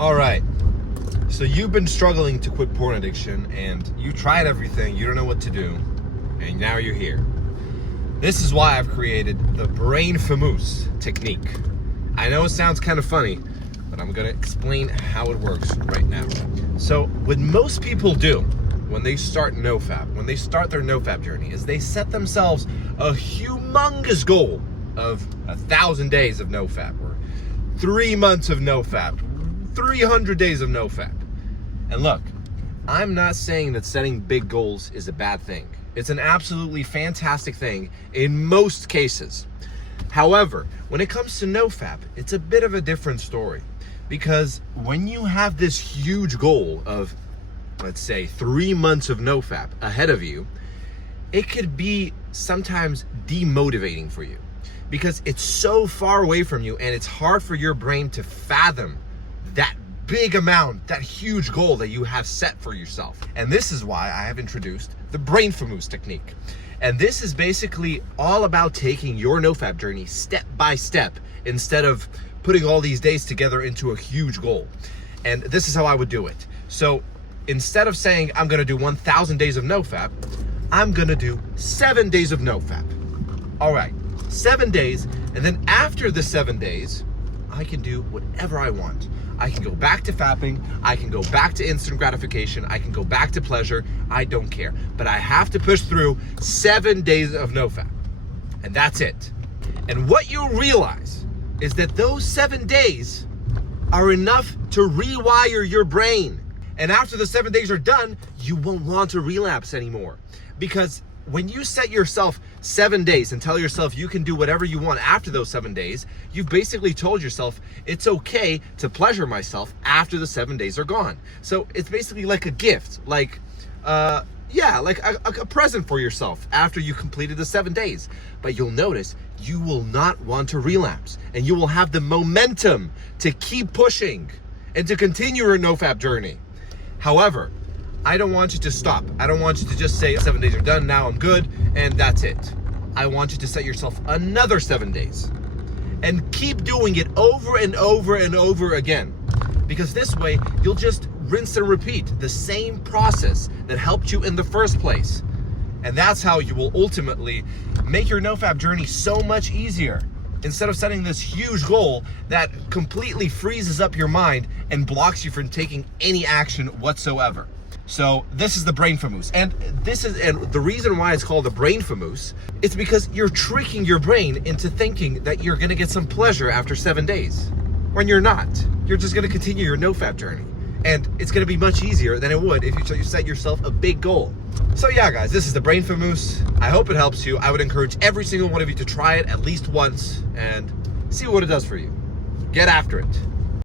All right, so you've been struggling to quit porn addiction and you tried everything, you don't know what to do, and now you're here. This is why I've created the Brain Famoose Technique. I know it sounds kind of funny, but I'm gonna explain how it works right now. So what most people do when they start NoFap, when they start their NoFap journey, is they set themselves a humongous goal of 1,000 days of NoFap, or 3 months of NoFap, 300 days of NoFap. And look, I'm not saying that setting big goals is a bad thing. It's an absolutely fantastic thing in most cases. However, when it comes to NoFap, it's a bit of a different story. Because when you have this huge goal of, let's say, 3 months of NoFap ahead of you, it could be sometimes demotivating for you. Because it's so far away from you and it's hard for your brain to fathom that big amount, that huge goal that you have set for yourself. And this is why I have introduced the Brain Famoose Technique. And this is basically all about taking your NoFap journey step by step instead of putting all these days together into a huge goal. And this is how I would do it. So instead of saying I'm gonna do 1,000 days of NoFap, I'm gonna do 7 days of NoFap. All right, 7 days, and then after the 7 days, I can do whatever I want. I can go back to fapping, I can go back to instant gratification, I can go back to pleasure, I don't care. But I have to push through 7 days of NoFap, and that's it. And what you realize is that those 7 days are enough to rewire your brain. And after the 7 days are done, you won't want to relapse anymore. Because when you set yourself 7 days and tell yourself you can do whatever you want after those 7 days, you've basically told yourself it's okay to pleasure myself after the 7 days are gone. So it's basically like a gift, like a present for yourself after you completed the 7 days. But you'll notice you will not want to relapse, and you will have the momentum to keep pushing and to continue your NoFap journey. However, I don't want you to stop. I don't want you to just say 7 days are done, now I'm good, and that's it. I want you to set yourself another 7 days and keep doing it over and over and over again. Because this way, you'll just rinse and repeat the same process that helped you in the first place. And that's how you will ultimately make your NoFap journey so much easier. Instead of setting this huge goal that completely freezes up your mind and blocks you from taking any action whatsoever. So this is the Brain Famoose, and the reason why it's called the Brain Famoose, it's because you're tricking your brain into thinking that you're gonna get some pleasure after 7 days, when you're not. You're just gonna continue your NoFap journey, and it's gonna be much easier than it would if you set yourself a big goal. So yeah, guys, this is the Brain Famoose. I hope it helps you. I would encourage every single one of you to try it at least once and see what it does for you. Get after it.